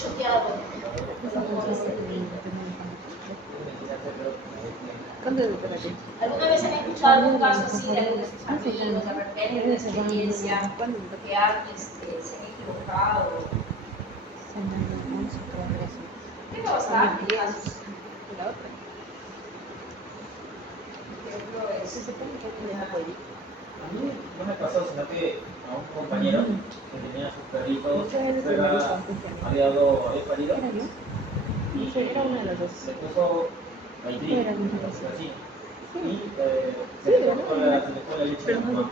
choqueada por ¿Alguna vez han escuchado algún caso así de alguno de sus amigos, de repente, de una experiencia, que han, se han equivocado? Tengo bastante casos. A mí no me pasó, sino que a un compañero que tenía sus perritos, había parido y se puso vainilla, así. Y se le cortó la leche a la mamá.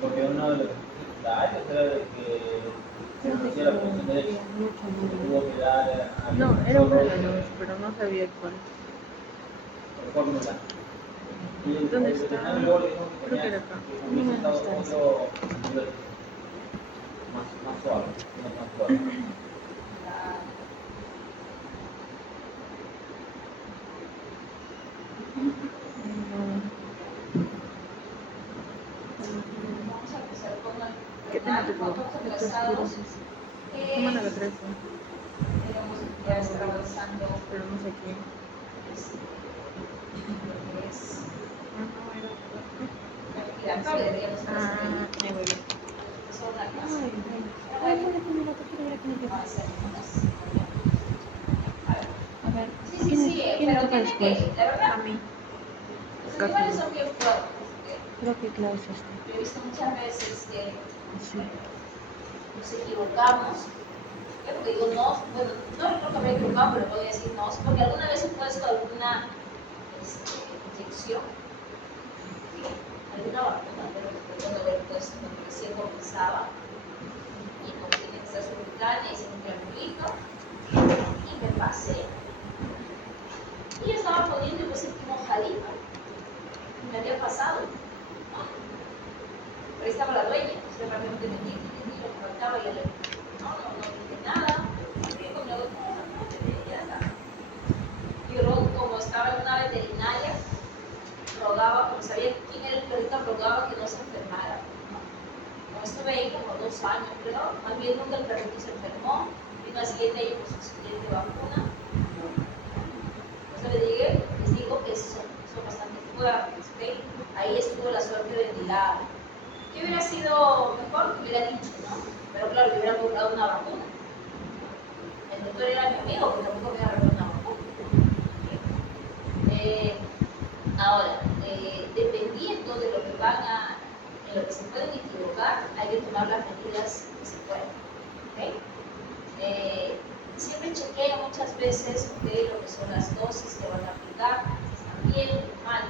Porque uno de los criterios era de que se hacía la función de leche. Tuvo que dar a No, era uno de los dos, pero no sabía cuál. fórmula. ¿Dónde está? Creo que era acá. Más suave, más suave. Vamos a empezar con el ¿Qué tema te pongo? Semana la 13. ya estar avanzando. Pero no sé quién. Acá deberíamos estar me voy bien. son la clase. A ver, Sí, ¿quién pero toca tiene después? que, la verdad, A mí. los animales son bien fuertes. Creo que Klaus está. Yo he visto muchas veces que Sí. nos equivocamos. Yo lo que digo no, bueno, no creo que me he equivocado, pero voy a decir no, porque alguna vez he puesto alguna inyección, alguna vacuna, pero recuerdo haber puesto cuando recién comenzaba, y como tiene que estar simultánea y se me triangulito, y me pasé. Y yo estaba poniendo y me sentí mojadito, y me había pasado, ¿no? Pero ahí estaba la dueña, entonces realmente me metí, lo que faltaba y le no dije nada, dijo, no, ya está. Y luego, como estaba en una veterinaria, rogaba, como sabía quién era el perrito, rogaba que no se enfermara. Como estuve ahí como 2 años, creo, más bien nunca el perrito se enfermó, vino al siguiente año con su siguiente vacuna. Entonces les digo que son bastante fuertes, ¿ok? Ahí estuvo la suerte de Milagro. ¿Qué hubiera sido mejor? Que hubiera dicho, ¿no? Pero claro, le hubieran comprado una vacuna. El doctor era mi amigo, que tampoco me iba a regalar una vacuna. Ahora, dependiendo de lo que en lo que se pueden equivocar, hay que tomar las medidas que se pueden. ¿Okay? Siempre chequeo muchas veces lo que son las dosis que van a aplicar, si están bien o mal.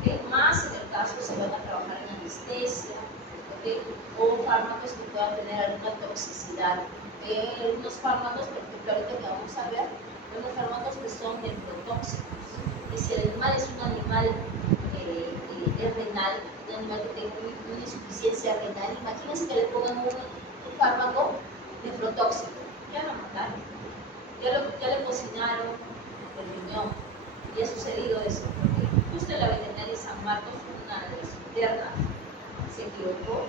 ¿Okay? Más en el caso se van a trabajar en anestesia, ¿okay? O fármacos que puedan tener alguna toxicidad. Unos fármacos, por ejemplo, ahorita que vamos a ver, unos fármacos que son neurotóxicos. Y si el animal es un animal renal, un animal que tenga una insuficiencia renal, imagínense que le pongan un fármaco nefrotóxico. Ya lo mataron, ya le cocinaron el riñón, y ha sucedido eso. Porque justo en la veterinaria San Marcos, una de las internas se equivocó,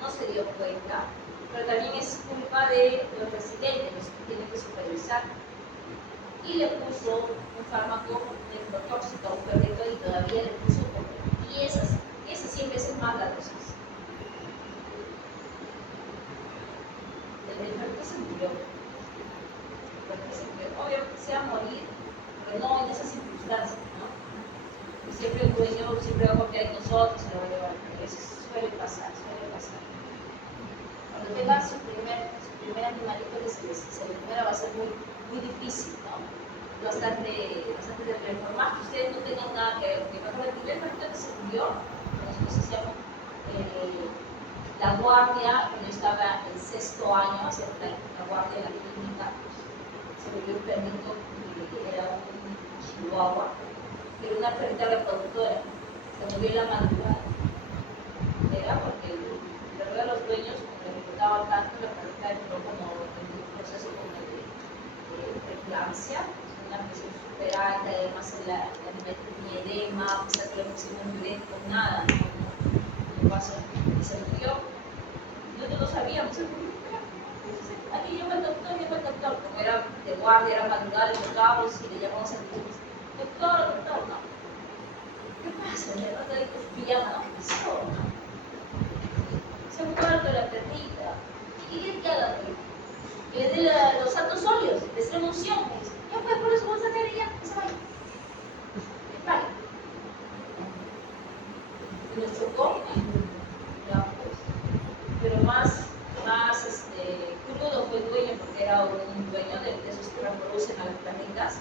no se dio cuenta, pero también es culpa de los residentes, los que tienen que supervisar. Y le puso un fármaco nefrotóxico a un perrito y todavía le puso como 10 a 100 veces más la dosis. El perrito se murió. Obviamente se va a morir, pero no en esas circunstancias, ¿no? Y siempre el dueño siempre va a confiar en nosotros, se lo va a llevar, porque eso suele pasar. Cuando tengan su primer animalito que se le muera, va a ser muy difícil, ¿no? Bastante de reformar, que ustedes no tengan nada que ver, porque el primer perrito que se murió, nosotros hacíamos la guardia, cuando yo estaba en 6º año, hacer la guardia en la clínica, se murió un perrito que era un chihuahua, que era una perrita reproductora, se murió en la madrugada. Era porque el perro de los dueños, como le disfrutaba tanto, la perrita entró como en un proceso como de preeclampsia, una presión súper alta, y además el animal tenía edema, a pesar que le pusimos directo, nada, no pasó, y se murió. Nosotros no sabíamos, se murió. Aquí llegó el doctor, como era de guardia, era madrugada, le tocábamos y le llamamos al médico. Doctor, no. ¿Qué pasa? Le levanta de tu pijama, ¿no? ¿Qué pasó? Se ha muerto la perrita. ¿Y qué quiere que haga? Que le dé los santos óleos, les dé unción. Me dice, ya pues, por eso vamos a sacar y ya, que se vaya. Vale. Y nos chocó, ya pues. Pero más crudo fue el dueño, porque era un dueño de esos que reproducen a las perritas,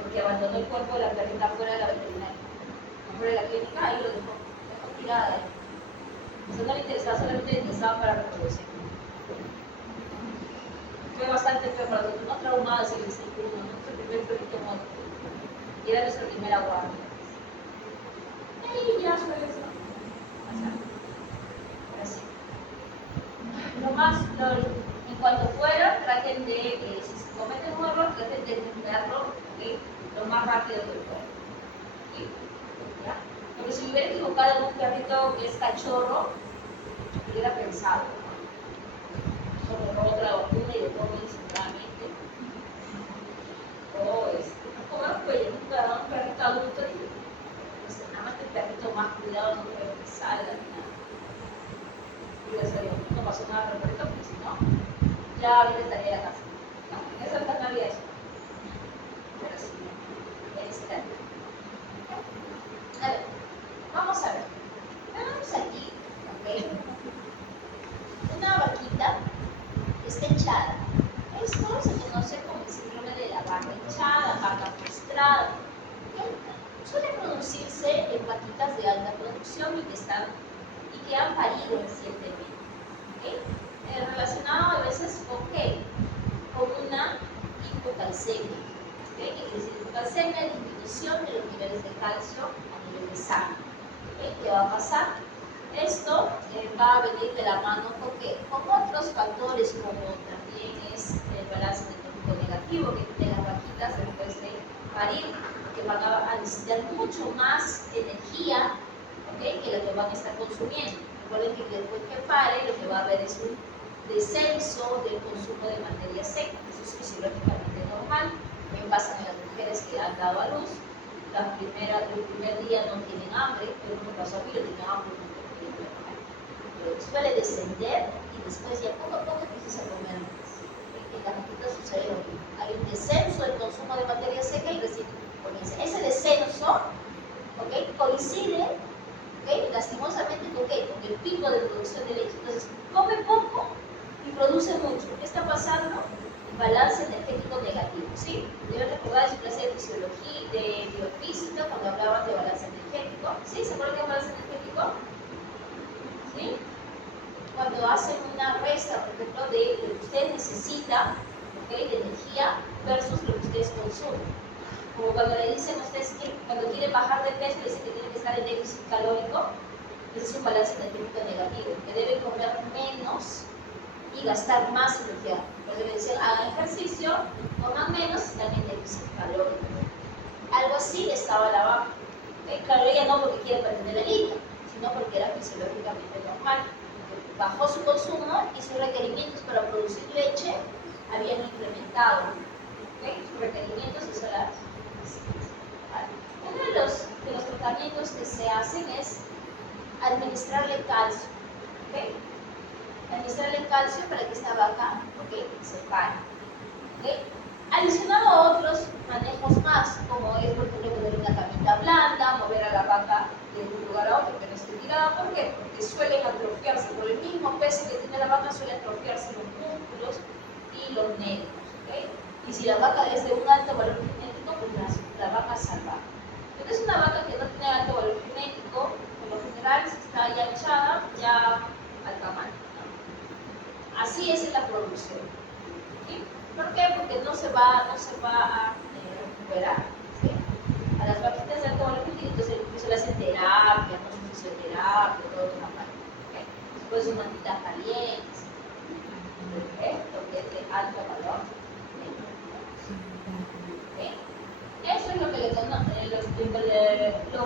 porque abandonó el cuerpo de la perrita fuera de la veterinaria, fuera de la clínica, ahí lo dejó tirada ahí. O sea, no le interesaba, solamente le interesaba para reproducir. Fue bastante feo para nosotros, no traumada, se le dice el uno, nuestro primer perrito muerto. Y era nuestra primera guardia. Y ya suele ser. Así. En cuanto fuera, traten de, si se cometen un error, traten de eliminarlo, ¿okay? Lo más rápido que puedan. ¿Okay? ¿Ya? Porque si me hubiera equivocado en un perrito que es cachorro, hubiera pensado, sobre otra vacuna y de todo insinceramente. O como un cuello, un perrito adulto, y no sé, nada más que el perrito más cuidado no creo que salga ni nada. Y yo decía, no pasó nada con el perrito, porque si no, ya ahorita estaría en la casa. No, en esa casa no había eso. Pero sí, en ese caso. A ver, vamos a ver. Tenemos aquí, ¿ok? Una vaquita que está hinchada. Esto se conoce como el síndrome de la vaca hinchada, vaca frustrada. Suele producirse en vaquitas de alta producción y que han parido recientemente. ¿Okay? Relacionado a veces con qué? Con una hipocalcemia. ¿Okay? ¿Qué quiere decir hipocalcemia? Disminución de los niveles de calcio a nivel de sangre. ¿Okay? ¿Qué va a pasar? Esto va a venir de la mano con otros factores, como también es el balance energético negativo que tienen las vaquitas después de parir, que van a necesitar mucho más energía, ¿okay? Que lo que van a estar consumiendo. Recuerden que después que pare, lo que va a haber es un descenso del consumo de materia seca. Eso es fisiológicamente normal. También pasa en las mujeres que han dado a luz. El primer día no tienen hambre, pero lo que pasó a mí, yo tenía hambre. Suele descender y después ya poco a poco empieza a comer más. En las vaquitas sucede lo mismo. Hay un descenso del consumo de materia seca y recién comienza. Ese descenso, ¿okay? Coincide, ¿okay? Lastimosamente con el pico de producción de leche. Entonces, come poco y produce mucho. ¿Qué está pasando? Balance energético negativo, ¿sí? Deben recordar su clase de fisiología, de biofísica, cuando hablaban de balance energético. ¿Sí? ¿Se acuerdan de balance energético? ¿Sí? Cuando hacen una resta, por ejemplo, de lo que usted necesita, ¿okay? De energía versus lo que ustedes consumen. Como cuando le dicen a ustedes que cuando quieren bajar de peso, le dicen que tienen que estar en déficit calórico, ese es un balance energético negativo, que deben comer menos y gastar más energía. Por eso le dicen, hagan ejercicio, coman menos y están en déficit calórico. Algo así estaba la vaca. ¿Okay? Claro, ella no porque quiere mantener la línea, sino porque era fisiológicamente normal. Bajó su consumo y sus requerimientos para producir leche habían incrementado. ¿Okay? Sus requerimientos y son las. Uno de los tratamientos que se hacen es administrarle calcio. ¿Okay? Administrarle calcio para que esta vaca, ¿okay? Se pare. ¿Okay? Adicionado a otros manejos más, como es por ejemplo poner una camita blanda, mover a la vaca de un lugar a otro que no esté tirada. ¿Por qué? Porque suelen atrofiarse, por el mismo peso que tiene la vaca, suelen atrofiarse los músculos y los nervios. ¿Okay? Y si la vaca es de un alto valor genético, pues la vaca salvaje. Entonces una vaca que no tiene alto valor genético, por lo general, si está ya echada, ya al tamaño. Así es en la producción. ¿Sí? ¿Por qué? Porque no se va a recuperar. ¿Sí? A las vaquitas de alto valor genético, entonces incluso le hacen terapia, no su fisioterapia, todo una parte. ¿Okay? Después sus mantitas calientes. Lo que es de alto valor. ¿Okay? Eso es lo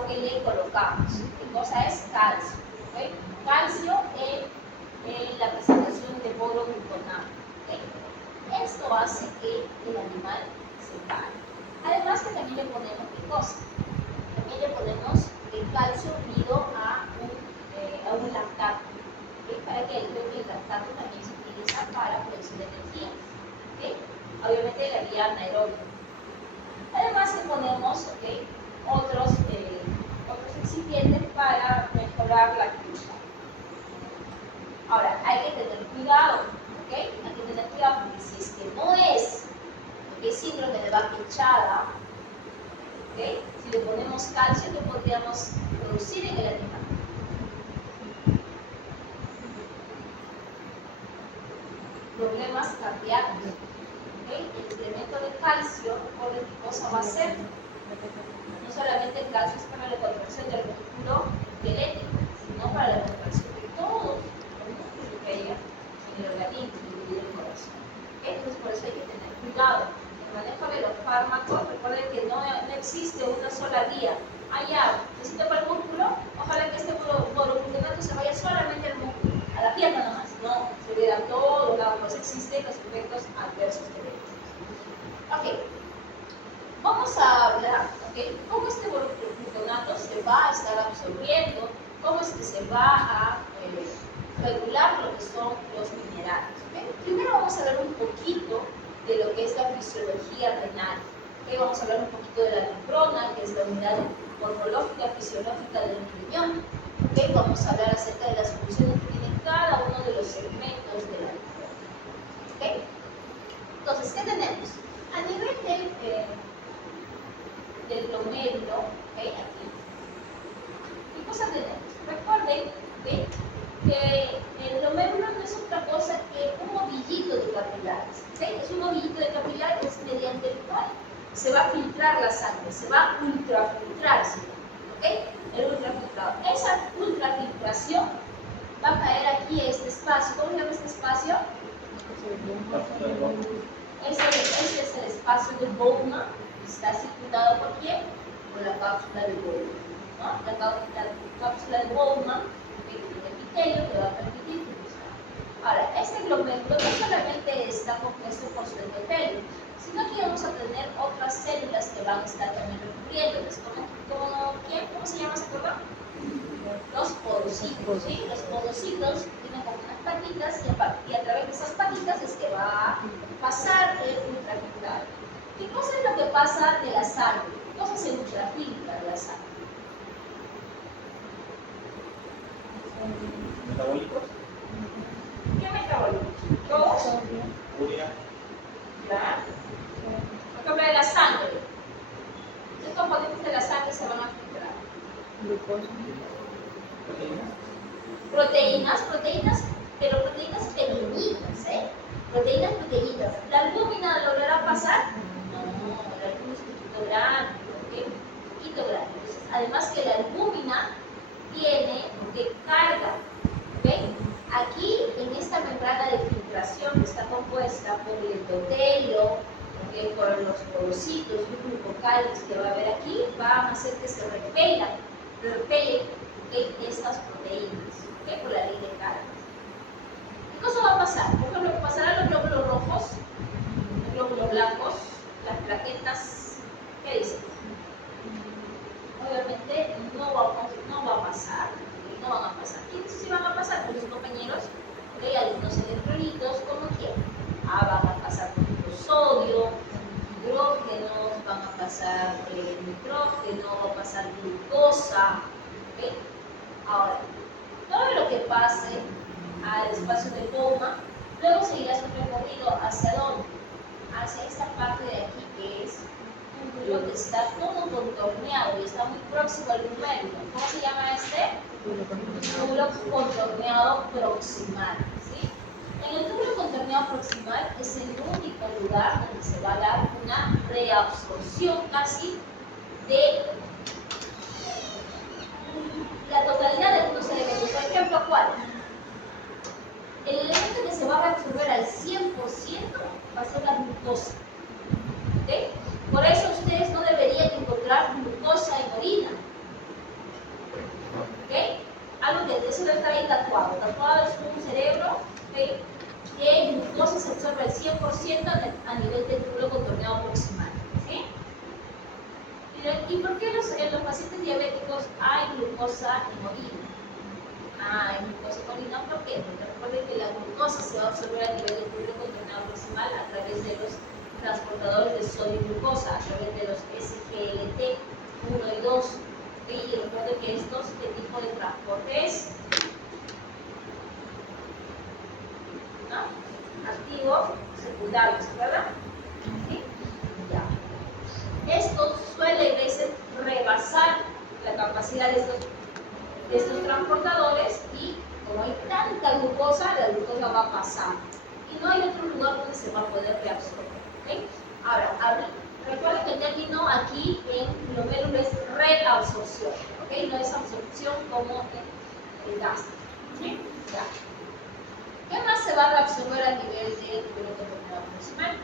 que le colocamos. ¿Qué cosa es? Calcio. ¿Okay? Calcio en la presentación de polvo gluconato. ¿Okay? esto hace que el animal se pare. Además que también le ponemos ¿qué cosa? También le ponemos el calcio unido a un lactato. ¿Okay? Para que el lactato también se utiliza para producir energía. ¿Okay? Obviamente la vía anaeróbica. Además que ponemos otros excipientes para mejorar la actividad. Ahora, hay que tener cuidado, hay que tener cuidado porque si es que no es síndrome de vaca hinchada, si le ponemos calcio, ¿qué podríamos producir en el animal? Problemas cardíacos. El incremento de calcio, por qué cosa va a ser? No solamente el calcio es para la contracción del músculo esquelético, sino para la contracción de todos los músculos que hay en el organismo, incluido el corazón. Entonces, por eso hay que tener cuidado. El manejo de los fármacos, recuerden que no existe una sola guía. Necesito para el músculo, ojalá que este boroglutenato se vaya solamente al músculo, a la pierna nomás, no se vea todo lado, pues existen los efectos adversos que tenemos. Vamos a hablar, cómo este boroglutenato se va a estar absorbiendo, cómo es que se va a regular lo que son los minerales. Primero vamos a hablar un poquito de lo que es la fisiología renal. Vamos a hablar un poquito de la nefrona, que es la unidad morfológica, fisiológica del riñón. Vamos a hablar acerca de las funciones que tiene cada uno de los segmentos de la nefrona. Entonces, ¿qué tenemos? A nivel del glomérulo, aquí, ¿qué cosa tenemos? Recuerden que el glomérulo no es otra cosa que un ovillito de capilares. Es un ovillito de capilares mediante el cual se va a filtrar la sangre, se va a ultrafiltrar, el ultrafiltrado. Esa ultrafiltración va a caer aquí a este espacio. ¿Cómo se llama este espacio? Ese es el espacio de Bowman. Está circundado por quién? Por la cápsula de Bowman, ¿no? La cápsula de Bowman que tiene epitelio que va a permitir filtrar. Ahora, este glomérulo no solamente está compuesto por su endotelio, sino que vamos a tener otras células que van a estar también recubriéndolas. ¿Cómo se llama, se acuerdan? Los podocitos, ¿sí? Los podocitos tienen como unas patitas y a través de esas patitas es que va a pasar el ultrafiltrado. ¿Qué cosa es lo que pasa de la sangre? ¿Qué cosa se ultrafiltra de la sangre? ¿Metabólicos? ¿Qué metabolitos? ¿Todos? Urea. Claro. Por ejemplo, de la sangre. ¿Qué componentes de la sangre se van a filtrar? Glucosa. ¿Proteínas? Proteínas, pero proteínas pequeñitas, Proteínas pequeñitas. ¿La albúmina logrará pasar? No, la albúmina es un poquito grande, Un poquito grande. Entonces, además que la albúmina tiene carga, Aquí, en esta membrana de filtración que está compuesta por el endotelio, por los podocitos y glucocales que va a haber aquí, van a hacer que se repelen estas proteínas, por la ley de cargas. ¿Qué cosa va a pasar? Por ejemplo, pasarán los glóbulos rojos, los glóbulos blancos, las plaquetas. ¿Qué dicen? Obviamente no va a pasar, no van a pasar. ¿Quiénes sí van a pasar? Pues sus compañeros, algunos electrolitos, como quién. Van a pasar por sodio, hidrógeno, van a pasar nitrógeno, va a pasar glucosa. Ahora, todo lo que pase al espacio de Bowman, luego seguirá su recorrido hacia dónde? Hacia esta parte de aquí, que es un globo que está todo contorneado y está muy próximo al glomérulo. ¿Cómo se llama este? Túbulo contorneado proximal. ¿Sí? En el túbulo contorneado proximal es el único lugar donde se va a dar una reabsorción casi de la totalidad de algunos elementos. Por ejemplo, ¿cuál? El elemento que se va a reabsorber al 100% va a ser la glucosa. Por eso ustedes no deberían encontrar glucosa en orina. Algo que eso debe estar ahí tatuado. Tatuado es un cerebro que glucosa glucosa se absorbe al 100% a nivel del túbulo contorneado proximal. ¿Sí? ¿Y por qué en los pacientes diabéticos hay glucosa en orina? Hay glucosa en orina, ¿por qué? Porque recuerden que la glucosa se va a absorber a nivel del túbulo contorneado proximal a través de los transportadores de sodio y glucosa, a través de los SGLT 1 y 2. ¿Okay? Y recuerden que estos, ¿qué tipo de transporte es? ¿No? Activo, secundario, ¿se acuerdan? ¿Sí? Ya. Esto suele a veces rebasar la capacidad de estos transportadores y como hay tanta glucosa, la glucosa va a pasar. Y no hay otro lugar donde se va a poder reabsorber. ¿Okay? Ahora, recuerden que el término aquí en glomérulo es reabsorción. ¿Okay? No es absorción como en el gástrico. ¿Sí? Ya. ¿Qué más se va a reabsorber a nivel del túbulo contorneado proximal?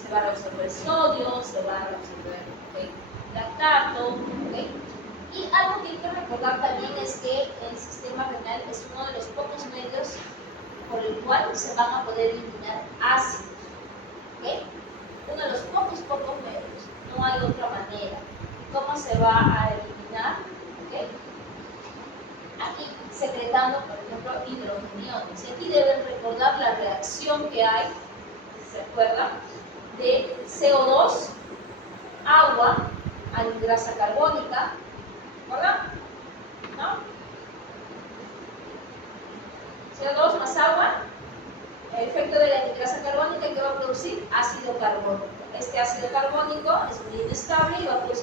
Se va a reabsorber sodio, se va a reabsorber lactato. ¿Okay? Y algo que hay que recordar también es que el sistema renal es uno de los pocos medios por el cual se van a poder eliminar ácidos. ¿Okay? Uno de los pocos medios. No hay otra manera. ¿Cómo se va a eliminar? ¿Okay? Aquí secretando, por ejemplo, hidrogeniones. Y aquí deben recordar la reacción que hay, ¿se acuerdan? De CO2, agua, anhidrasa carbónica, ¿verdad? ¿No? CO2 más agua, el efecto de la anhidrasa carbónica que va a producir ácido carbónico. Este ácido carbónico es muy inestable y va a producir